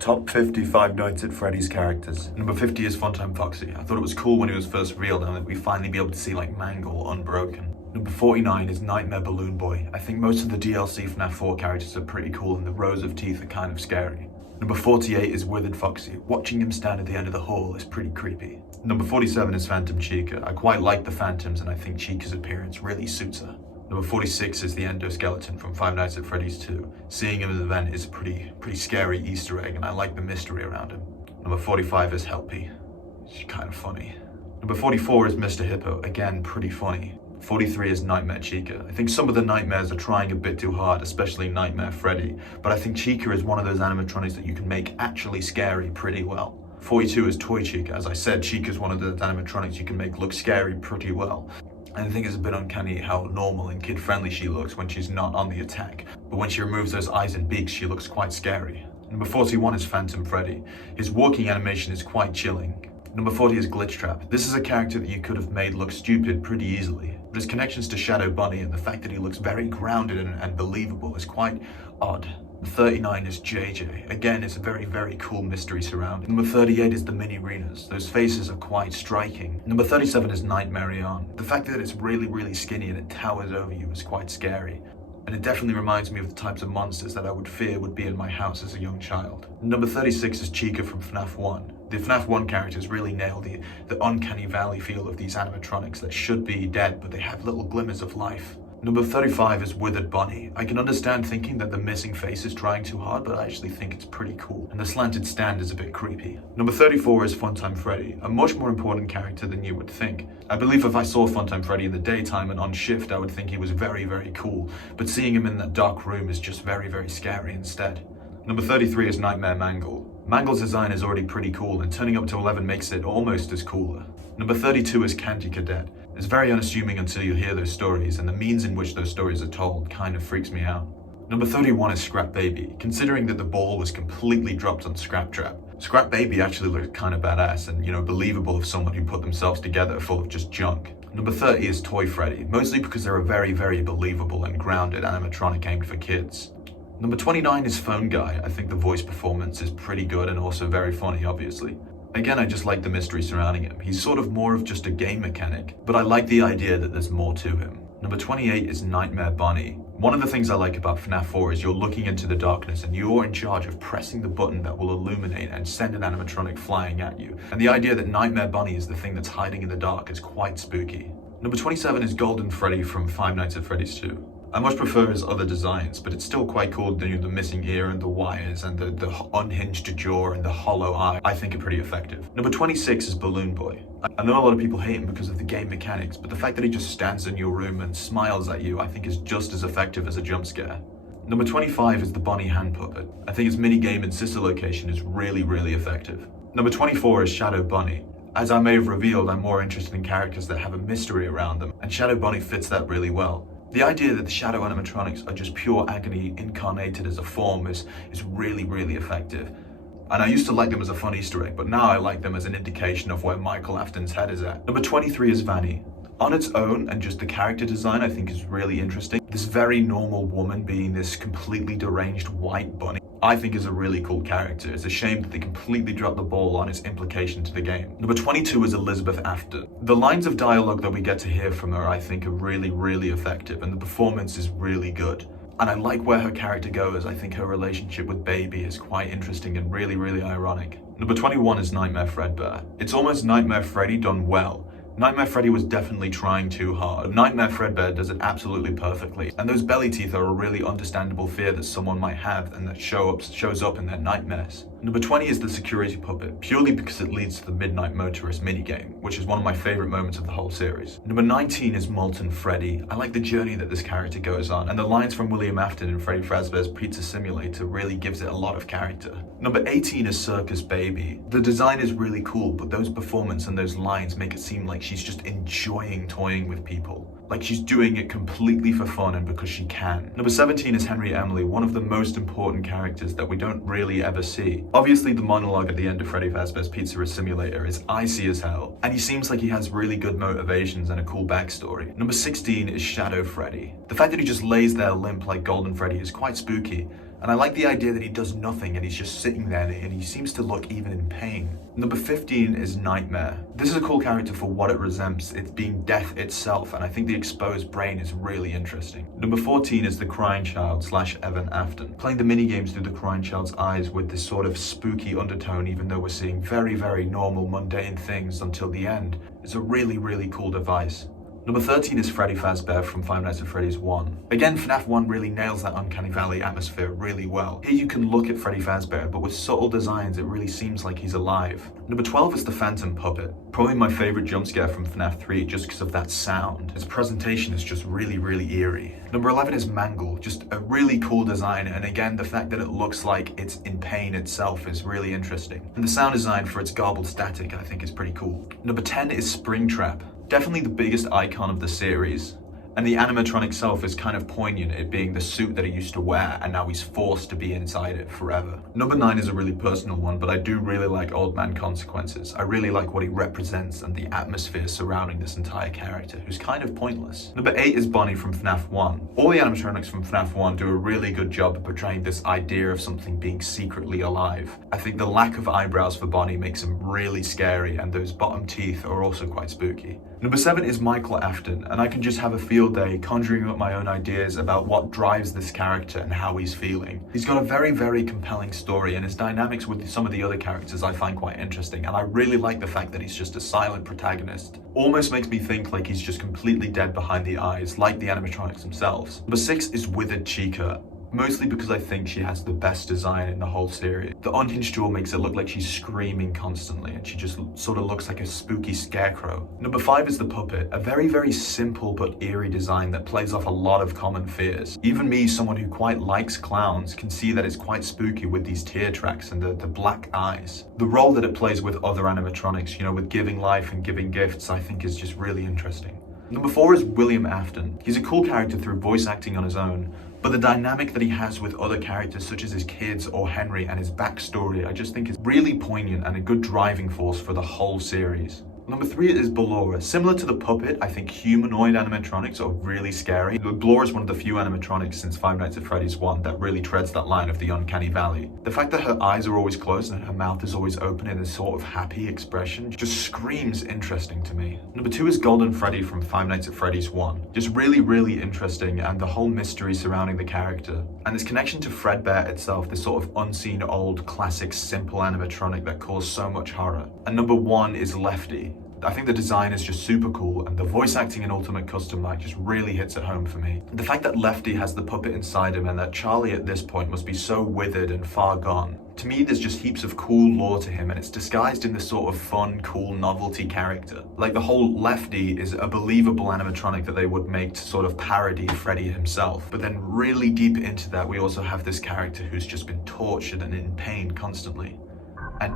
Top 50 Five Nights at Freddy's characters. Number 50 is Funtime Foxy. I thought it was cool when he was first revealed and that we finally be able to see like Mangle unbroken. Number 49 is Nightmare Balloon Boy. I think most of the DLC Fnaf 4 characters are pretty cool and the rows of teeth are kind of scary. Number 48 is Withered Foxy. Watching him stand at the end of the hall is pretty creepy. Number 47 is Phantom Chica. I quite like the Phantoms and I think Chica's appearance really suits her. Number 46 is the endoskeleton from Five Nights at Freddy's 2. Seeing him in the vent is a pretty scary Easter egg and I like the mystery around him. Number 45 is Helpy. She's kind of funny. Number 44 is Mr. Hippo. Again, pretty funny. 43 is Nightmare Chica. I think some of the nightmares are trying a bit too hard, especially Nightmare Freddy, but I think Chica is one of those animatronics that you can make actually scary pretty well. 42 is Toy Chica. As I said, Chica is one of those animatronics you can make look scary pretty well. And I think it's a bit uncanny how normal and kid-friendly she looks when she's not on the attack, but when she removes those eyes and beaks, she looks quite scary. Number 41 is Phantom Freddy. His walking animation is quite chilling. Number 40 is Glitch Trap. This is a character that you could have made look stupid pretty easily, but his connections to Shadow Bunny and the fact that he looks very grounded and believable is quite odd. 39 is JJ. Again, it's a very cool mystery surrounding. Number 38 is the Mini Renas. Those faces are quite striking. Number 37 is Nightmare Yarn. The fact that it's really skinny and it towers over you is quite scary. And it definitely reminds me of the types of monsters that I would fear would be in my house as a young child. Number 36 is Chica from FNAF 1. The FNAF 1 characters really nail the uncanny valley feel of these animatronics that should be dead, but they have little glimmers of life. Number 35 is Withered Bunny. I can understand thinking that the missing face is trying too hard, but I actually think it's pretty cool. And the slanted stand is a bit creepy. Number 34 is Funtime Freddy, a much more important character than you would think. I believe if I saw Funtime Freddy in the daytime and on shift, I would think he was very cool. But seeing him in that dark room is just very scary instead. Number 33 is Nightmare Mangle. Mangle's design is already pretty cool, and turning up to 11 makes it almost as cooler. Number 32 is Candy Cadet. It's very unassuming until you hear those stories, and the means in which those stories are told kind of freaks me out. Number 31 is Scrap Baby. Considering that the ball was completely dropped on Scrap Trap, Scrap Baby actually looked kind of badass and, believable of someone who put themselves together full of just junk. Number 30 is Toy Freddy, mostly because they're a very believable and grounded animatronic aimed for kids. Number 29 is Phone Guy. I think the voice performance is pretty good and also very funny, obviously. Again, I just like the mystery surrounding him. He's sort of more of just a game mechanic, but I like the idea that there's more to him. Number 28 is Nightmare Bunny. One of the things I like about FNAF 4 is you're looking into the darkness and you're in charge of pressing the button that will illuminate and send an animatronic flying at you. And the idea that Nightmare Bunny is the thing that's hiding in the dark is quite spooky. Number 27 is Golden Freddy from Five Nights at Freddy's 2. I much prefer his other designs, but it's still quite cool. The missing ear and the wires and the unhinged jaw and the hollow eye, I think are pretty effective. Number 26 is Balloon Boy. I know a lot of people hate him because of the game mechanics, but the fact that he just stands in your room and smiles at you, I think is just as effective as a jump scare. Number 25 is the Bunny Hand Puppet. I think his minigame and sister location is really effective. Number 24 is Shadow Bunny. As I may have revealed, I'm more interested in characters that have a mystery around them, and Shadow Bunny fits that really well. The idea that the shadow animatronics are just pure agony incarnated as a form is really effective. And I used to like them as a fun Easter egg, but now I like them as an indication of where Michael Afton's head is at. Number 23 is Vanny. On its own, and just the character design I think is really interesting. This very normal woman being this completely deranged white bunny, I think is a really cool character. It's a shame that they completely dropped the ball on its implication to the game. Number 22 is Elizabeth Afton. The lines of dialogue that we get to hear from her I think are really effective, and the performance is really good. And I like where her character goes. I think her relationship with Baby is quite interesting and really ironic. Number 21 is Nightmare Fredbear. It's almost Nightmare Freddy done well. Nightmare Freddy was definitely trying too hard. Nightmare Fredbear does it absolutely perfectly. And those belly teeth are a really understandable fear that someone might have and that shows up in their nightmares. Number 20 is the security puppet, purely because it leads to the Midnight Motorist minigame, which is one of my favorite moments of the whole series. Number 19 is Molten Freddy. I like the journey that this character goes on, and the lines from William Afton and Freddy Fazbear's Pizza Simulator really gives it a lot of character. Number 18 is Circus Baby. The design is really cool, but those performances and those lines make it seem like she's just enjoying toying with people. Like she's doing it completely for fun and because she can. Number 17 is Henry Emily, one of the most important characters that we don't really ever see. Obviously the monologue at the end of Freddy Fazbear's Pizza Simulator is icy as hell, and he seems like he has really good motivations and a cool backstory. Number 16 is Shadow Freddy. The fact that he just lays there limp like Golden Freddy is quite spooky, And I like the idea that he does nothing and he's just sitting there and he seems to look even in pain. Number 15 is Nightmare. This is a cool character for what it resembles, it being death itself, and I think the exposed brain is really interesting. Number 14 is the Crying Child / Evan Afton. Playing the minigames through the Crying Child's eyes with this sort of spooky undertone, even though we're seeing very, very normal, mundane things until the end, is a really, really cool device. Number 13 is Freddy Fazbear from Five Nights at Freddy's 1. Again, FNAF 1 really nails that Uncanny Valley atmosphere really well. Here you can look at Freddy Fazbear, but with subtle designs it really seems like he's alive. Number 12 is the Phantom Puppet. Probably my favourite jump scare from FNAF 3 just because of that sound. Its presentation is just really, really eerie. Number 11 is Mangle, just a really cool design, and again the fact that it looks like it's in pain itself is really interesting. And the sound design for its garbled static I think is pretty cool. Number 10 is Springtrap. Definitely the biggest icon of the series, and the animatronic itself is kind of poignant, it being the suit that he used to wear and now he's forced to be inside it forever. Number 9 is a really personal one, but I do really like Old Man Consequences. I really like what he represents and the atmosphere surrounding this entire character, who's kind of pointless. Number 8 is Bonnie from FNAF 1. All the animatronics from FNAF 1 do a really good job of portraying this idea of something being secretly alive. I think the lack of eyebrows for Bonnie makes him really scary, and those bottom teeth are also quite spooky. Number 7 is Michael Afton, and I can just have a field day conjuring up my own ideas about what drives this character and how he's feeling. He's got a very, very compelling story, and his dynamics with some of the other characters I find quite interesting, and I really like the fact that he's just a silent protagonist. Almost makes me think like he's just completely dead behind the eyes, like the animatronics themselves. Number 6 is Withered Chica. Mostly because I think she has the best design in the whole series. The unhinged jaw makes it look like she's screaming constantly, and she just sort of looks like a spooky scarecrow. Number 5 is the puppet, a very, very simple but eerie design that plays off a lot of common fears. Even me, someone who quite likes clowns, can see that it's quite spooky with these tear tracks and the black eyes. The role that it plays with other animatronics, you know, with giving life and giving gifts, I think is just really interesting. Number 4 is William Afton. He's a cool character through voice acting on his own, but the dynamic that he has with other characters such as his kids or Henry and his backstory I just think is really poignant and a good driving force for the whole series. Number 3 is Ballora. Similar to the puppet, I think humanoid animatronics are really scary. Ballora is one of the few animatronics since Five Nights at Freddy's 1 that really treads that line of the Uncanny Valley. The fact that her eyes are always closed and her mouth is always open in a sort of happy expression just screams interesting to me. Number 2 is Golden Freddy from Five Nights at Freddy's 1. Just really, really interesting, and the whole mystery surrounding the character. And this connection to Fredbear itself, this sort of unseen old classic simple animatronic that caused so much horror. And number 1 is Lefty. I think the design is just super cool, and the voice acting in Ultimate Custom Night just really hits it home for me. The fact that Lefty has the puppet inside him and that Charlie at this point must be so withered and far gone. To me, there's just heaps of cool lore to him, and it's disguised in this sort of fun, cool novelty character. Like the whole Lefty is a believable animatronic that they would make to sort of parody Freddy himself. But then really deep into that, we also have this character who's just been tortured and in pain constantly. And